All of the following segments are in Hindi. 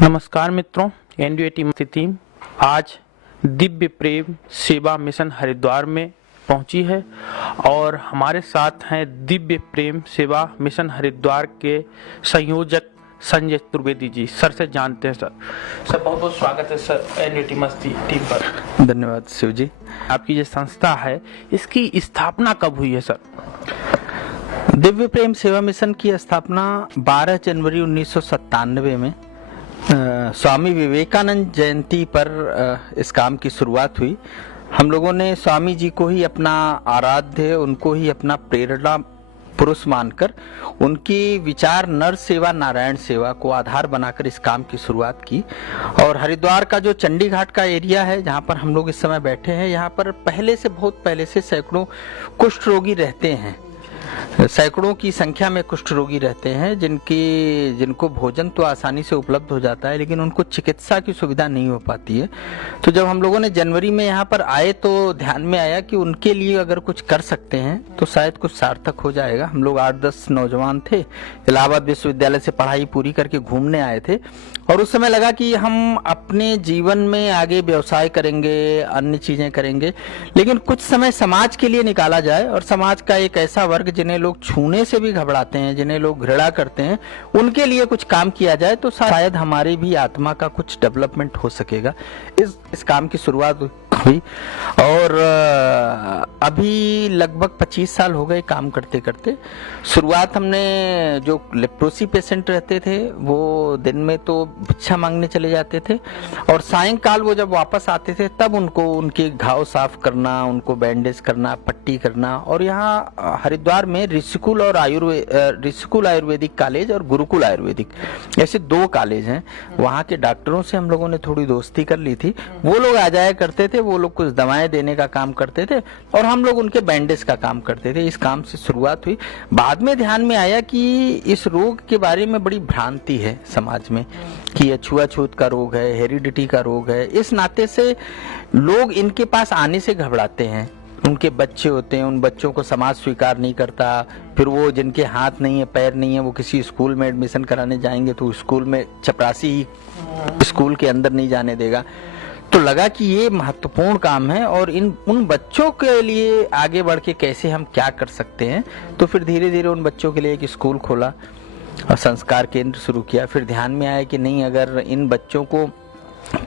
नमस्कार मित्रों, एनडीए टीम टीम आज दिव्य प्रेम सेवा मिशन हरिद्वार में पहुंची है और हमारे साथ हैं दिव्य प्रेम सेवा मिशन हरिद्वार के संयोजक संजय त्रिवेदी जी। सर से जानते हैं। सर बहुत बहुत स्वागत है सर एनडीए टीम पर। धन्यवाद शिव जी। आपकी जो संस्था है इसकी स्थापना कब हुई है सर? दिव्य प्रेम सेवा मिशन की स्थापना 12 जनवरी 1997 में स्वामी विवेकानंद जयंती पर इस काम की शुरुआत हुई। हम लोगों ने स्वामी जी को ही अपना आराध्य, उनको ही अपना प्रेरणा पुरुष मानकर उनकी विचार नर सेवा नारायण सेवा को आधार बनाकर इस काम की शुरुआत की। और हरिद्वार का जो चंडी घाट का एरिया है जहाँ पर हम लोग इस समय बैठे हैं, यहाँ पर बहुत पहले से सैकड़ों कुष्ठ रोगी रहते हैं। सैकड़ों की संख्या में कुष्ठ रोगी रहते हैं जिनको भोजन तो आसानी से उपलब्ध हो जाता है, लेकिन उनको चिकित्सा की सुविधा नहीं हो पाती है। तो जब हम लोगों ने जनवरी में यहाँ पर आए तो ध्यान में आया कि उनके लिए अगर कुछ कर सकते हैं तो शायद कुछ सार्थक हो जाएगा। हम लोग 8-10 नौजवान थे, इलाहाबाद विश्वविद्यालय से पढ़ाई पूरी करके घूमने आए थे और उस समय लगा कि हम अपने जीवन में आगे व्यवसाय करेंगे, अन्य चीजें करेंगे, लेकिन कुछ समय समाज के लिए निकाला जाए। और समाज का एक ऐसा वर्ग जिन्हें लोग छूने से भी घबराते हैं, जिन्हें लोग घृणा करते हैं, उनके लिए कुछ काम किया जाए तो शायद हमारी भी आत्मा का कुछ डेवलपमेंट हो सकेगा। इस काम की शुरुआत हुई और अभी लगभग 25 साल हो गए काम करते करते। शुरुआत हमने जो लेप्रोसी पेशेंट रहते थे वो दिन में तो भिक्षा मांगने चले जाते थे और सायंकाल वो जब वापस आते थे तब उनको उनके घाव साफ करना, उनको बैंडेज करना, पट्टी करना। और यहाँ हरिद्वार में ऋषिकुल आयुर्वेदिक कॉलेज और गुरुकुल आयुर्वेदिक ऐसे 2 कॉलेज हैं। वहाँ के डॉक्टरों से हम लोगों ने थोड़ी दोस्ती कर ली थी। वो लोग आ जाया करते थे, वो लोग कुछ दवाएं देने का काम करते थे और हम लोग उनके बैंडेज का काम करते थे। इस काम से शुरुआत हुई। बाद में ध्यान में आया कि इस रोग के बारे में बड़ी भ्रांति है समाज में कि छुआछूत का रोग है, हेरिडिटी का रोग है। इस नाते से लोग इनके पास आने से घबराते हैं। उनके बच्चे होते हैं, उन बच्चों को समाज स्वीकार नहीं करता। फिर वो जिनके हाथ नहीं है, पैर नहीं है, वो किसी स्कूल में एडमिशन कराने जाएंगे तो स्कूल में चपरासी ही स्कूल के अंदर नहीं जाने देगा। तो लगा कि ये महत्वपूर्ण काम है और उन बच्चों के लिए आगे बढ़ के कैसे हम क्या कर सकते हैं। तो फिर धीरे धीरे उन बच्चों के लिए एक स्कूल खोला और संस्कार केंद्र शुरू किया। फिर ध्यान में आया कि नहीं, अगर इन बच्चों को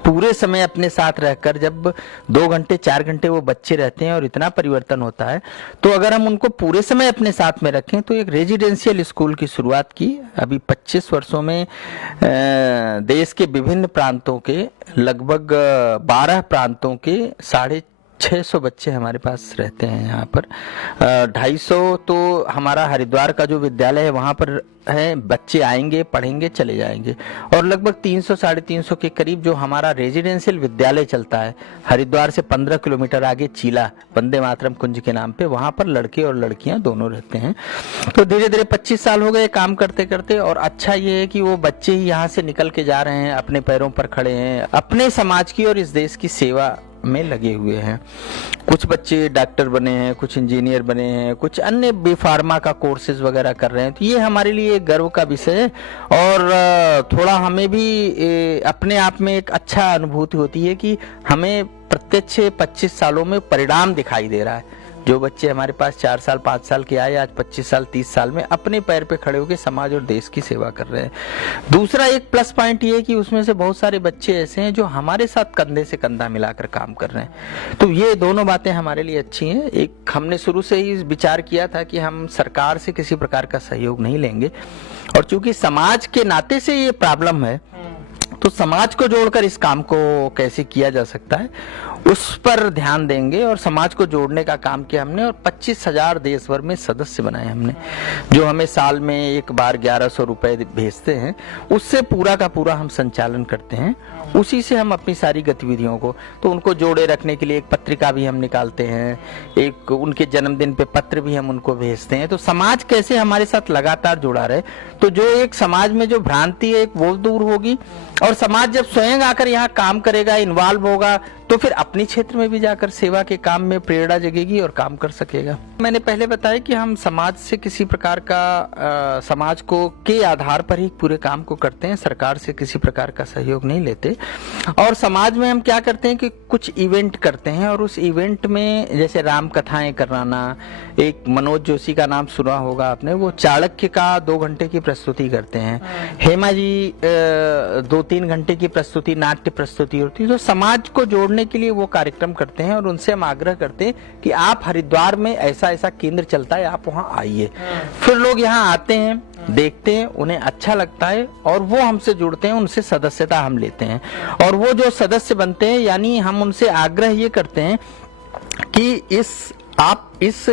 पूरे समय अपने साथ रहकर, जब 2 घंटे 4 घंटे वो बच्चे रहते हैं और इतना परिवर्तन होता है, तो अगर हम उनको पूरे समय अपने साथ में रखें तो एक रेजिडेंशियल स्कूल की शुरुआत की। अभी 25 वर्षों में देश के विभिन्न प्रांतों के लगभग 12 प्रांतों के 650 बच्चे हमारे पास रहते हैं यहाँ पर। 250 तो हमारा हरिद्वार का जो विद्यालय है वहाँ पर है। बच्चे आएंगे, पढ़ेंगे, चले जाएंगे। और लगभग 300-350 के करीब जो हमारा रेजिडेंशियल विद्यालय चलता है हरिद्वार से 15 किलोमीटर आगे चीला वंदे मातरम कुंज के नाम पे, वहाँ पर लड़के और लड़कियां दोनों रहते हैं। तो धीरे धीरे 25 साल हो गए काम करते करते। और अच्छा ये है कि वो बच्चे ही यहाँ से निकल के जा रहे हैं, अपने पैरों पर खड़े हैं, अपने समाज की और इस देश की सेवा में लगे हुए हैं। कुछ बच्चे डॉक्टर बने हैं, कुछ इंजीनियर बने हैं, कुछ अन्य बी फार्मा का कोर्सेज वगैरह कर रहे हैं। तो ये हमारे लिए एक गर्व का विषय है और थोड़ा हमें भी अपने आप में एक अच्छा अनुभूति होती है कि हमें प्रत्यक्ष 25 सालों में परिणाम दिखाई दे रहा है। जो बच्चे हमारे पास 4 साल 5 साल के आए, आज 25 साल 30 साल में अपने पैर पे खड़े होकर समाज और देश की सेवा कर रहे हैं। दूसरा एक प्लस पॉइंट ये है कि उसमें से बहुत सारे बच्चे ऐसे हैं जो हमारे साथ कंधे से कंधा मिलाकर काम कर रहे हैं। तो ये दोनों बातें हमारे लिए अच्छी हैं। एक हमने शुरू से ही विचार किया था कि हम सरकार से किसी प्रकार का सहयोग नहीं लेंगे और चूंकि समाज के नाते से ये प्रॉब्लम है तो समाज को जोड़कर इस काम को कैसे किया जा सकता है उस पर ध्यान देंगे और समाज को जोड़ने का काम किया हमने। और 25,000 देश भर में सदस्य बनाए हमने, जो हमें साल में एक बार 1100 रुपए भेजते हैं। उससे पूरा का पूरा हम संचालन करते हैं उसी से हम अपनी सारी गतिविधियों को, तो उनको जोड़े रखने के लिए एक पत्रिका भी हम निकालते हैं, एक उनके जन्मदिन पे पत्र भी हम उनको भेजते हैं। तो समाज कैसे हमारे साथ लगातार जुड़ा रहे, तो जो एक समाज में जो भ्रांति है एक वो दूर होगी, और समाज जब स्वयं आकर यहाँ काम करेगा, इन्वॉल्व होगा, तो फिर अपने क्षेत्र में भी जाकर सेवा के काम में प्रेरणा जगेगी और काम कर सकेगा। मैंने पहले बताया कि हम समाज से किसी प्रकार का समाज को के आधार पर ही पूरे काम को करते हैं, सरकार से किसी प्रकार का सहयोग नहीं लेते। और समाज में हम क्या करते हैं कि कुछ इवेंट करते हैं, और उस इवेंट में जैसे राम कथाएं कराना, एक मनोज जोशी का नाम सुना होगा आपने, वो चाणक्य का 2 घंटे की प्रस्तुति करते हैं। हेमा जी 2-3 घंटे की प्रस्तुति, नाट्य प्रस्तुति होती है। तो समाज को जोड़ने के लिए वो कार्यक्रम करते हैं, और उनसे हम आग्रह करते हैं कि आप हरिद्वार में ऐसा ऐसा केंद्र चलता है, आप वहां आइए। फिर लोग यहाँ आते हैं, देखते हैं, उन्हें अच्छा लगता है, और वो हमसे जुड़ते हैं, उनसे सदस्यता हम लेते हैं। और वो जो सदस्य बनते हैं, यानी हम उनसे आग्रह ये करते हैं कि आप इस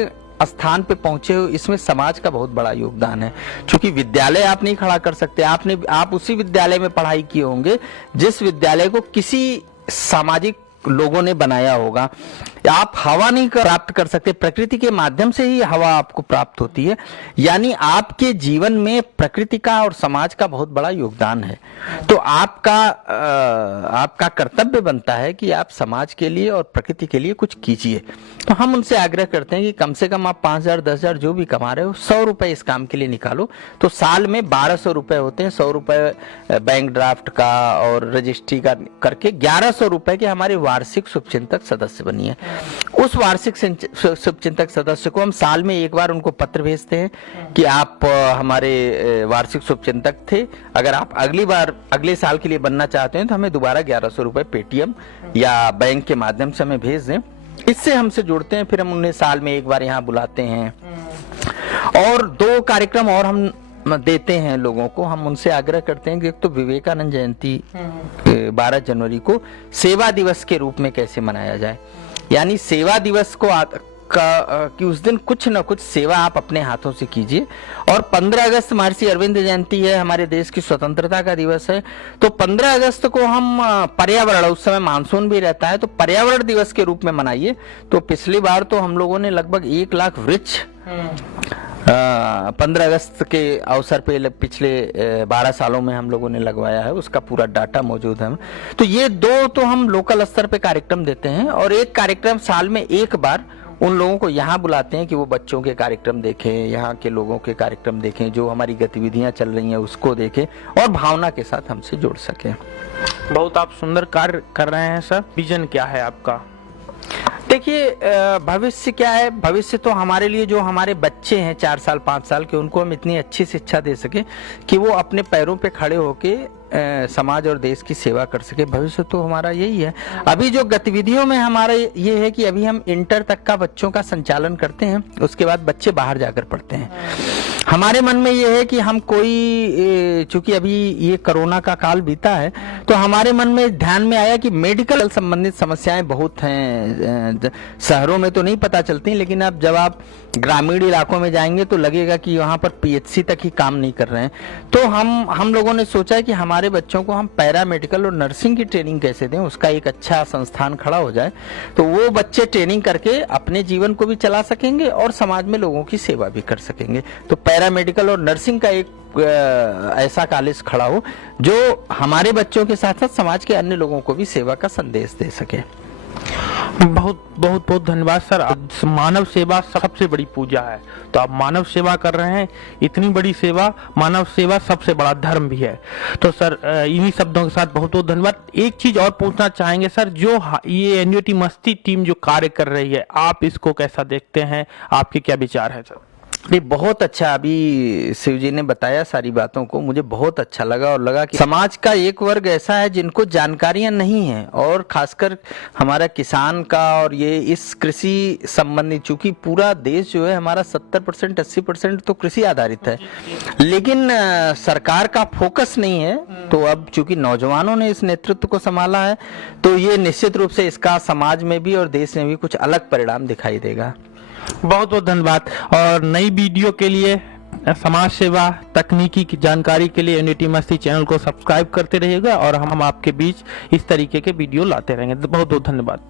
स्थान पे पहुंचे हो, इसमें समाज का बहुत बड़ा योगदान है। क्योंकि विद्यालय आप नहीं खड़ा कर सकते, आप उसी विद्यालय में पढ़ाई किए होंगे जिस विद्यालय को किसी सामाजिक लोगों ने बनाया होगा। आप हवा नहीं प्राप्त कर सकते, प्रकृति के माध्यम से ही हवा आपको प्राप्त होती है। यानी आपके जीवन में प्रकृति का और समाज का बहुत बड़ा योगदान है। तो आपका कर्तव्य बनता है कि आप समाज के लिए और प्रकृति के लिए कुछ कीजिए। तो हम उनसे आग्रह करते हैं कि कम से कम आप 5,000 10,000 जो भी कमा रहे हो, 100 रुपए इस काम के लिए निकालो। तो साल में 1,200 रुपए होते हैं, 100 रुपए बैंक ड्राफ्ट का और रजिस्ट्री का करके 1,100 रुपए के हमारे वार्षिक शुभचिंतक सदस्य बनिए। उस वार्षिक शुभचिंतक सदस्य को हम साल में एक बार उनको पत्र भेजते हैं कि आप हमारे वार्षिक शुभचिंतक थे, अगर आप अगले साल के लिए बनना चाहते हैं तो हमें दोबारा 1,100 रुपए पेटीएम या बैंक के माध्यम से हमें भेज दें। इससे हमसे जुड़ते हैं, फिर हम उन्हें साल में एक बार यहाँ बुलाते हैं। और 2 कार्यक्रम और हम देते हैं लोगों को। हम उनसे आग्रह करते हैं कि एक तो विवेकानंद जयंती 12 जनवरी को सेवा दिवस के रूप में कैसे मनाया जाए, यानी सेवा दिवस को कि उस दिन कुछ न कुछ सेवा आप अपने हाथों से कीजिए। और 15 अगस्त महर्षि अरविंद जयंती है, हमारे देश की स्वतंत्रता का दिवस है। तो 15 अगस्त को हम पर्यावरण, उस समय मानसून भी रहता है, तो पर्यावरण दिवस के रूप में मनाइए। तो पिछली बार तो हम लोगों ने लगभग 1 लाख वृक्ष 15 अगस्त के अवसर पे पिछले 12 सालों में हम लोगों ने लगवाया है, उसका पूरा डाटा मौजूद है। तो ये 2 तो हम लोकल स्तर पे कार्यक्रम देते हैं, और एक कार्यक्रम साल में एक बार उन लोगों को यहाँ बुलाते हैं कि वो बच्चों के कार्यक्रम देखें, यहाँ के लोगों के कार्यक्रम देखें, जो हमारी गतिविधियां चल रही हैं उसको देखें और भावना के साथ हमसे जुड़ सकें। बहुत आप सुंदर कार्य कर रहे हैं सर। विजन क्या है आपका? देखिए, भविष्य क्या है? भविष्य तो हमारे लिए जो हमारे बच्चे हैं 4 साल 5 साल के, उनको हम इतनी अच्छी शिक्षा दे सके कि वो अपने पैरों पे खड़े होके समाज और देश की सेवा कर सके। भविष्य तो हमारा यही है। अभी जो गतिविधियों में हमारा ये है कि अभी हम इंटर तक का बच्चों का संचालन करते हैं, उसके बाद बच्चे बाहर जाकर पढ़ते हैं। हमारे मन में ये है कि हम चूंकि अभी ये कोरोना का काल बीता है, तो हमारे मन में ध्यान में आया कि मेडिकल संबंधित समस्याएं बहुत हैं। शहरों में तो नहीं पता चलती, लेकिन अब जब आप ग्रामीण इलाकों में जाएंगे तो लगेगा कि वहां पर पीएचसी तक ही काम नहीं कर रहे हैं। तो हम लोगों ने सोचा कि हमारे बच्चों को हम पैरा मेडिकल और नर्सिंग की ट्रेनिंग कैसे दें, उसका एक अच्छा संस्थान खड़ा हो जाए, तो वो बच्चे ट्रेनिंग करके अपने जीवन को भी चला सकेंगे और समाज में लोगों की सेवा भी कर सकेंगे। तो पैरा मेडिकल और नर्सिंग का एक ऐसा कॉलेज खड़ा हो जो हमारे बच्चों के साथ साथ समाज के अन्य लोगों को भी सेवा का संदेश दे सके। बहुत बहुत बहुत धन्यवाद सर। मानव सेवा सबसे बड़ी पूजा है, तो आप मानव सेवा कर रहे हैं, इतनी बड़ी सेवा, मानव सेवा सबसे बड़ा धर्म भी है। तो सर इन्हीं शब्दों के साथ बहुत बहुत धन्यवाद। एक चीज और पूछना चाहेंगे सर, जो ये एनयूटी मस्ती टीम जो कार्य कर रही है, आप इसको कैसा देखते हैं, आपके क्या विचार है सर? नहीं, बहुत अच्छा। अभी शिव जी ने बताया सारी बातों को, मुझे बहुत अच्छा लगा और लगा कि समाज का एक वर्ग ऐसा है जिनको जानकारियां नहीं है, और खासकर हमारा किसान का, और ये इस कृषि संबंधी, चूंकि पूरा देश जो है हमारा 70% 80% तो कृषि आधारित है, लेकिन सरकार का फोकस नहीं है। तो अब चूंकि नौजवानों ने इस नेतृत्व को संभाला है, तो ये निश्चित रूप से इसका समाज में भी और देश में भी कुछ अलग परिणाम दिखाई देगा। बहुत बहुत धन्यवाद। और नई वीडियो के लिए समाज सेवा तकनीकी की जानकारी के लिए यूनिटी मस्ती चैनल को सब्सक्राइब करते रहिएगा और हम आपके बीच इस तरीके के वीडियो लाते रहेंगे। बहुत बहुत धन्यवाद।